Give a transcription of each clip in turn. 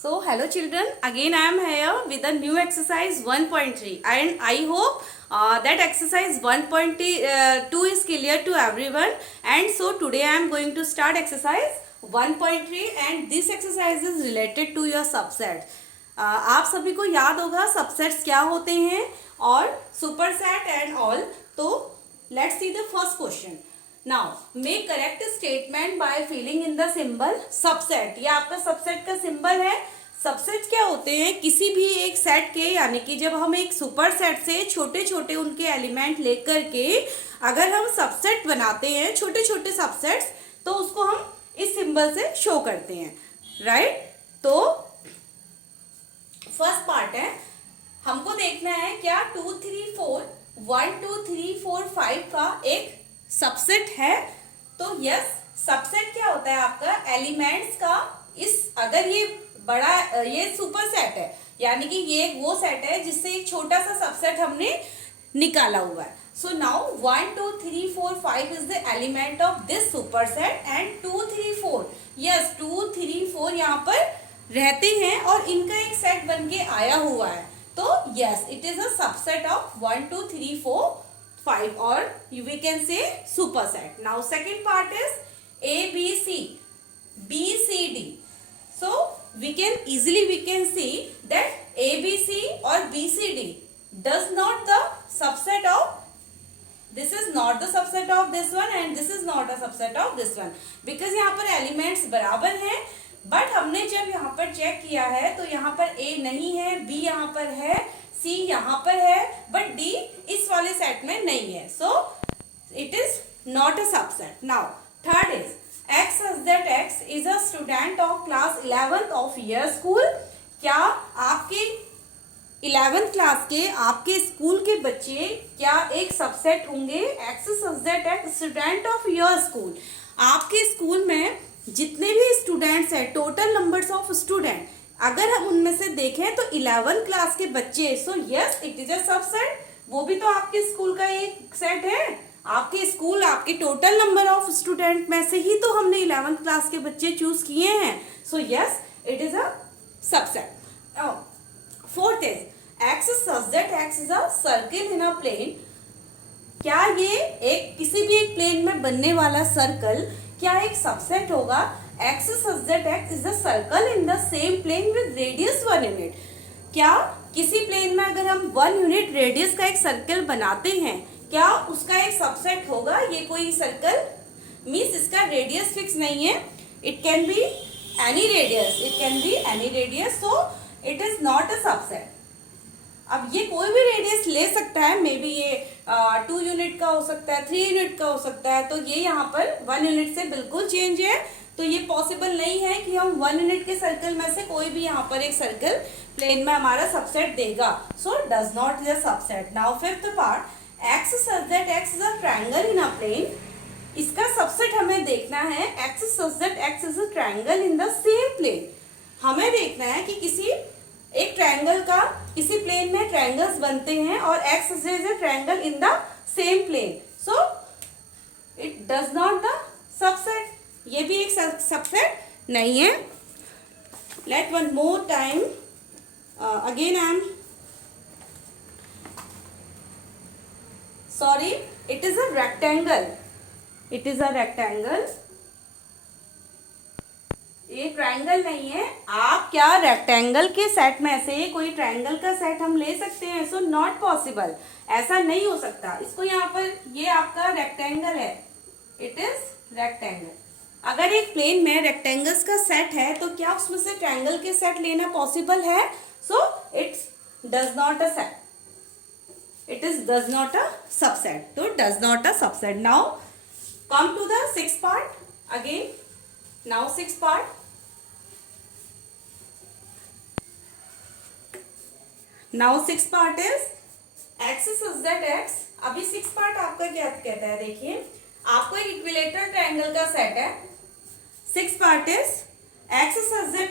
So, hello children, again I am here with a new exercise 1.3 and I hope that exercise 1.2 is clear to everyone, and so today I am going to start exercise 1.3 and this exercise is related to your subsets. आप सभी को याद होगा subsets क्या होते हैं और superset and all. तो let's see the first question. Now make correct statement by filling in the symbol subset. ये आपका सबसेट का सिंबल है. सबसेट क्या होते हैं? किसी भी एक सेट के, यानी कि जब हम एक सुपर सेट से छोटे छोटे उनके एलिमेंट लेकर के अगर हम सबसेट बनाते हैं, छोटे छोटे सबसेट्स, तो उसको हम इस सिंबल से शो करते हैं, राइट. तो फर्स्ट पार्ट है, हमको देखना है क्या 2 3 4 1 2 3 4 5 का एक सबसेट है. तो यस, सबसेट क्या होता है आपका? एलिमेंट्स का इस, अगर ये बड़ा, ये सुपर सेट है, यानी कि ये वो सेट है जिससे एक छोटा सा सबसेट हमने निकाला हुआ है. So now 1 2 3 4 5 is the element of this super set and 2 3 4, yes 2 3 4 यहाँ पर रहते हैं और इनका एक सेट बन के आया हुआ है. तो yes, it is a subset of 1 2 3 4 5 or we can say superset. Now second part is A B C B C D. So we can see that A B C or B C D does not the subset of, this is not the subset of this one and this is not a subset of this one, because यहाँ पर elements बराबर हैं. But हमने जब यहाँ पर check किया है तो यहाँ पर A नहीं है, B यहाँ पर है, C यहाँ पर है, बट D इस वाले सेट में नहीं है. So it is not a subset. Now third is X says that X is a student of class 11th of your school. क्या आपके 11th क्लास के आपके स्कूल के बच्चे क्या एक सबसेट होंगे? X says that X student of your school. आपके स्कूल में जितने भी स्टूडेंट्स हैं, टोटल नंबर्स ऑफ स्टूडेंट, अगर हम उनमें से देखें तो 11th क्लास के बच्चे, सो yes it is a subset. वो भी तो आपके स्कूल का एक सेट है. आपके स्कूल, आपके टोटल नंबर ऑफ स्टूडेंट में से ही तो हमने 11th क्लास के बच्चे चूज किए हैं. So yes it is a subset. Fourth is x such that x is a circle in a plane. क्या ये एक किसी भी एक प्लेन में बनने वाला सर्कल क्या एक सबसेट होगा? X such that X is a circle in the same plane with radius 1 unit. क्या किसी प्लेन में अगर हम 1 यूनिट रेडियस का एक सर्कल बनाते हैं, क्या उसका एक सबसेट होगा? ये कोई सर्कल मीन्स इसका रेडियस फिक्स नहीं है. It can be any radius, it can be any radius, so it is not a subset. अब ये कोई भी रेडियस ले सकता है, मे बी ये 2 यूनिट का हो सकता है, 3 यूनिट का हो सकता है. तो ये यहाँ पर 1 यूनिट से बिल्कुल चेंज है. तो ये पॉसिबल नहीं है कि हम 1 यूनिट के सर्कल में से कोई भी यहाँ पर एक सर्कल प्लेन में हमारा सबसेट देगा. So does not is a subset. Now fifth part, x such that x is a triangle in a plane. इसका सबसेट हमें देखना है. X such that x is a triangle in the same plane. हमें देखना है कि किसी एक ट्रायंगल का, किसी प्लेन में ट्रायंगल्स बनते हैं और x is a triangle in the same plane. So it does not the subset. ये भी एक सबसेट नहीं है. Let one more time again I am sorry, it is a rectangle. It is a rectangle. ये triangle नहीं है. आप क्या रेक्टेंगल के सेट में से कोई ट्रायंगल का सेट हम ले सकते हैं? सो नॉट पॉसिबल, ऐसा नहीं हो सकता. इसको यहाँ पर, ये आपका रेक्टेंगल है, इट इज रेक्टेंगल. अगर एक प्लेन में रेक्टेंगल्स का सेट है तो क्या उसमें से ट्रायंगल के सेट लेना पॉसिबल है? So it's does not a set, it is does not a subset. तो does not a subset. Now come to the sixth part again. Now sixth part, now six part is x such that x. अभी six part आपका क्या कहता है? देखिए, आपको एक equilateral triangle का सेट है. Six part is x such that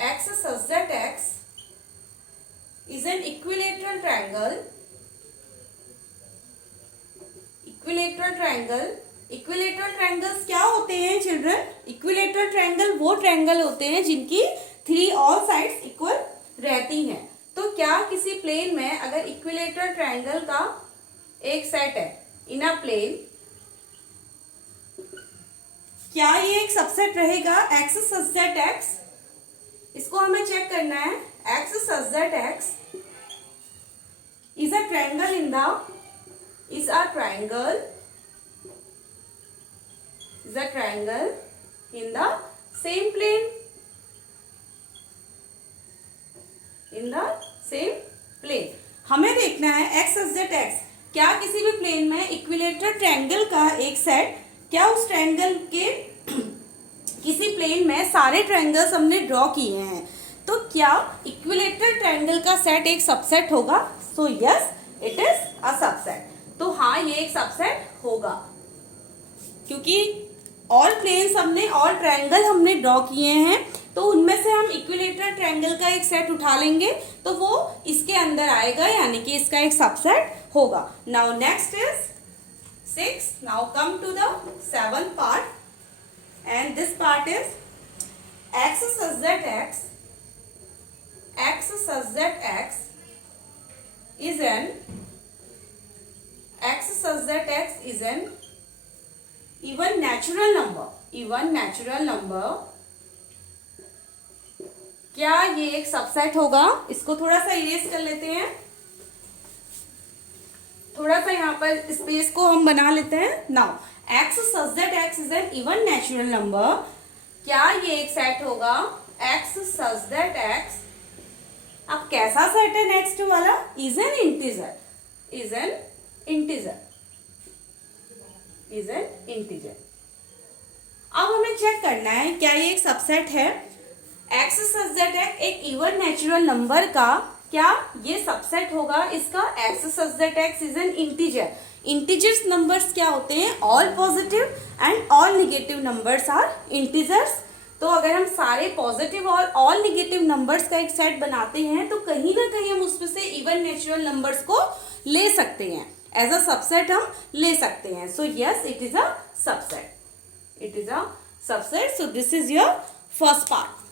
x such that x is an equilateral triangle. Equilateral triangle equilateral triangles क्या होते हैं चिल्ड्रन? इक्विलेटरल ट्रायंगल वो ट्रायंगल होते हैं जिनकी 3 ऑल साइड्स इक्वल रहती हैं। तो क्या किसी प्लेन में अगर इक्विलेटरल ट्रायंगल का एक सेट है इन अ प्लेन, क्या ये एक सबसेट रहेगा x such that x? इसको हमें चेक करना है। x such that x is a triangle in the is a triangle in the same plane, in the same plane। हमें देखना है x such that x क्या किसी भी प्लेन में इक्विलेटरल ट्रायंगल का एक सेट, क्या उस ट्रायंगल के किसी प्लेन में सारे ट्रायंगल्स हमने ड्रॉ किए हैं, तो क्या इक्विलेटरल ट्रायंगल का सेट एक सबसेट होगा? सो yes it is a subset. तो हाँ ये एक सबसेट होगा, क्योंकि ऑल प्लेन्स हमने, ऑल ट्रायंगल हमने ड्रॉ किए हैं, तो उनमें से हम इक्विलेटरल ट्रायंगल का एक सेट उठा लेंगे तो वो इसके अंदर आएगा, यानी कि इसका एक सबसेट होगा। Now next is 6. Now come to the 7th पार्ट, and this part is x such that x such that x is an even natural number। क्या ये एक सबसेट होगा? इसको थोड़ा सा इरेज कर लेते हैं, थोड़ा सा यहाँ पर स्पेस को हम बना लेते हैं। Now x such that x is an even natural number, क्या ये एक सेट होगा? x such that x, अब कैसा सेट है नेक्स्ट वाला? is an integer। अब हमें चेक करना है क्या ये एक सबसेट है। x such that x एक इवन नेचुरल नंबर का क्या ये सबसेट होगा इसका? x such that x is an integer। Integers numbers क्या होते हैं? All positive and all negative numbers are integers. तो अगर हम सारे पॉजिटिव और ऑल नेगेटिव नंबर्स का एक सेट बनाते हैं तो कहीं ना कहीं हम उसमें से इवन नेचुरल नंबर्स को ले सकते हैं, एज अ सबसेट हम ले सकते हैं। So yes it is a subset, so this is your first part.